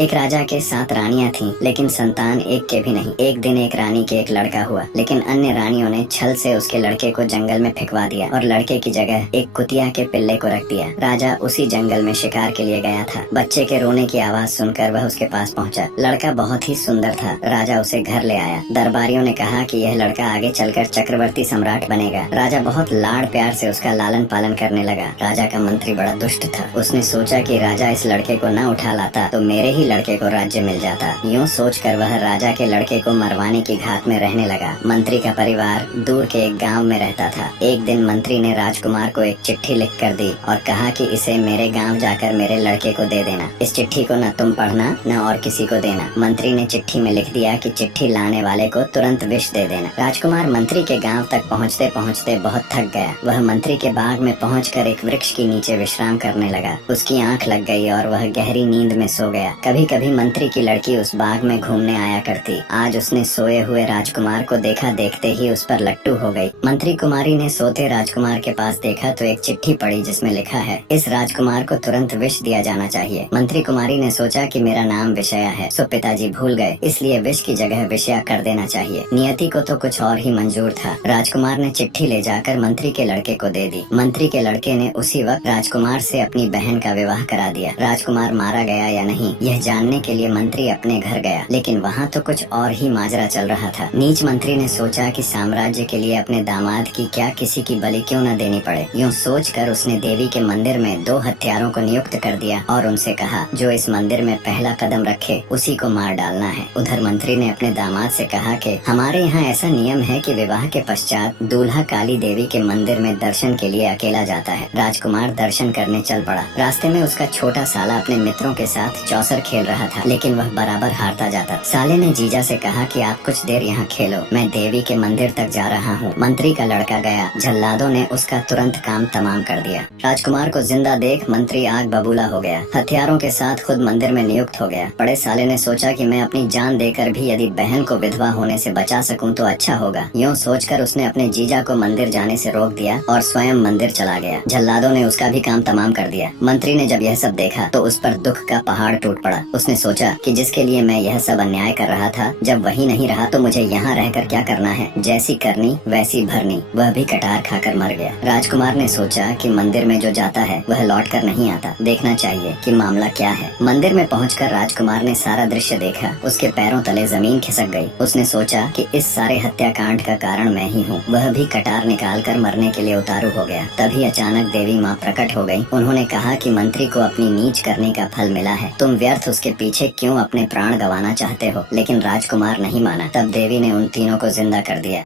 एक राजा के 7 रानियां थीं, लेकिन संतान एक के भी नहीं। एक दिन एक रानी के एक लड़का हुआ, लेकिन अन्य रानियों ने छल से उसके लड़के को जंगल में फेंकवा दिया और लड़के की जगह एक कुतिया के पिल्ले को रख दिया। राजा उसी जंगल में शिकार के लिए गया था। बच्चे के रोने की आवाज सुनकर वह उसके पास पहुंचा। लड़का बहुत ही सुंदर था। राजा उसे घर ले आया। दरबारियों ने कहा कि यह लड़का आगे चलकर चक्रवर्ती सम्राट बनेगा। राजा बहुत लाड़ प्यार से उसका लालन पालन करने लगा। राजा का मंत्री बड़ा दुष्ट था। उसने सोचा कि राजा इस लड़के को न उठा लाता तो मेरे ही लड़के को राज्य मिल जाता। यूँ सोचकर वह राजा के लड़के को मरवाने की घात में रहने लगा। मंत्री का परिवार दूर के एक गांव में रहता था। एक दिन मंत्री ने राजकुमार को एक चिट्ठी लिख कर दी और कहा कि इसे मेरे गांव जाकर मेरे लड़के को दे देना। इस चिट्ठी को न तुम पढ़ना न और किसी को देना। मंत्री ने चिट्ठी में लिख दिया कि चिट्ठी लाने वाले को तुरंत विष दे देना। राजकुमार मंत्री के गाँव तक पहुँचते पहुँचते बहुत थक गया। वह मंत्री के बाग में पहुँचकर एक वृक्ष के नीचे विश्राम करने लगा। उसकी आंख लग गई और वह गहरी नींद में सो गया। कभी कभी मंत्री की लड़की उस बाग में घूमने आया करती। आज उसने सोए हुए राजकुमार को देखा, देखते ही उस पर लट्टू हो गई। मंत्री कुमारी ने सोते राजकुमार के पास देखा तो एक चिट्ठी पड़ी जिसमें लिखा है, इस राजकुमार को तुरंत विष दिया जाना चाहिए। मंत्री कुमारी ने सोचा कि मेरा नाम विषया है, सो पिताजी भूल गए, इसलिए विष की जगह विषया कर देना चाहिए। नियति को तो कुछ और ही मंजूर था। राजकुमार ने चिट्ठी ले जाकर मंत्री के लड़के को दे दी। मंत्री के लड़के ने उसी वक्त राजकुमार से अपनी बहन का विवाह करा दिया। राजकुमार मारा गया या नहीं यह जानने के लिए मंत्री अपने घर गया, लेकिन वहाँ तो कुछ और ही माजरा चल रहा था। नीच मंत्री ने सोचा कि साम्राज्य के लिए अपने दामाद की क्या किसी की बलि क्यों न देनी पड़े। यूँ सोचकर उसने देवी के मंदिर में 2 हत्यारों को नियुक्त कर दिया और उनसे कहा, जो इस मंदिर में पहला कदम रखे उसी को मार डालना है। उधर मंत्री ने अपने दामाद से कहा कि हमारे यहाँ ऐसा नियम है कि विवाह के पश्चात दूल्हा काली देवी के मंदिर में दर्शन के लिए अकेला जाता है। राजकुमार दर्शन करने चल पड़ा। रास्ते में उसका छोटा साला अपने मित्रों के साथ चौसर खेल रहा था, लेकिन वह बराबर हारता जाता। साले ने जीजा से कहा कि आप कुछ देर यहाँ खेलो, मैं देवी के मंदिर तक जा रहा हूँ। मंत्री का लड़का गया। जल्लादों ने उसका तुरंत काम तमाम कर दिया। राजकुमार को जिंदा देख मंत्री आग बबूला हो गया। हथियारों के साथ खुद मंदिर में नियुक्त हो गया। बड़े साले ने सोचा कि मैं अपनी जान देकर भी यदि बहन को विधवा होने से बचा सकूं तो अच्छा होगा। यूँ सोचकर उसने अपने जीजा को मंदिर जाने से रोक दिया और स्वयं मंदिर चला गया। जल्लादों ने उसका भी काम तमाम कर दिया। मंत्री ने जब यह सब देखा तो उस पर दुख का पहाड़ टूट पड़ा। उसने सोचा कि जिसके लिए मैं यह सब अन्याय कर रहा था, जब वही नहीं रहा तो मुझे यहाँ रहकर क्या करना है। जैसी करनी वैसी भरनी। वह भी कटार खाकर मर गया। राजकुमार ने सोचा कि मंदिर में जो जाता है वह लौट कर नहीं आता, देखना चाहिए कि मामला क्या है। मंदिर में पहुंचकर राजकुमार ने सारा दृश्य देखा। उसके पैरों तले जमीन खिसक गई। उसने सोचा कि इस सारे हत्याकांड का कारण मैं ही हूँ। वह भी कटार निकाल कर मरने के लिए उतारू हो गया। तभी अचानक देवी माँ प्रकट हो गई। उन्होंने कहा कि मंत्री को अपनी नीच करने का फल मिला है। तुम व्यर्थ उसके पीछे क्यों अपने प्राण गंवाना चाहते हो। लेकिन राजकुमार नहीं माना। तब देवी ने उन तीनों को जिंदा कर दिया।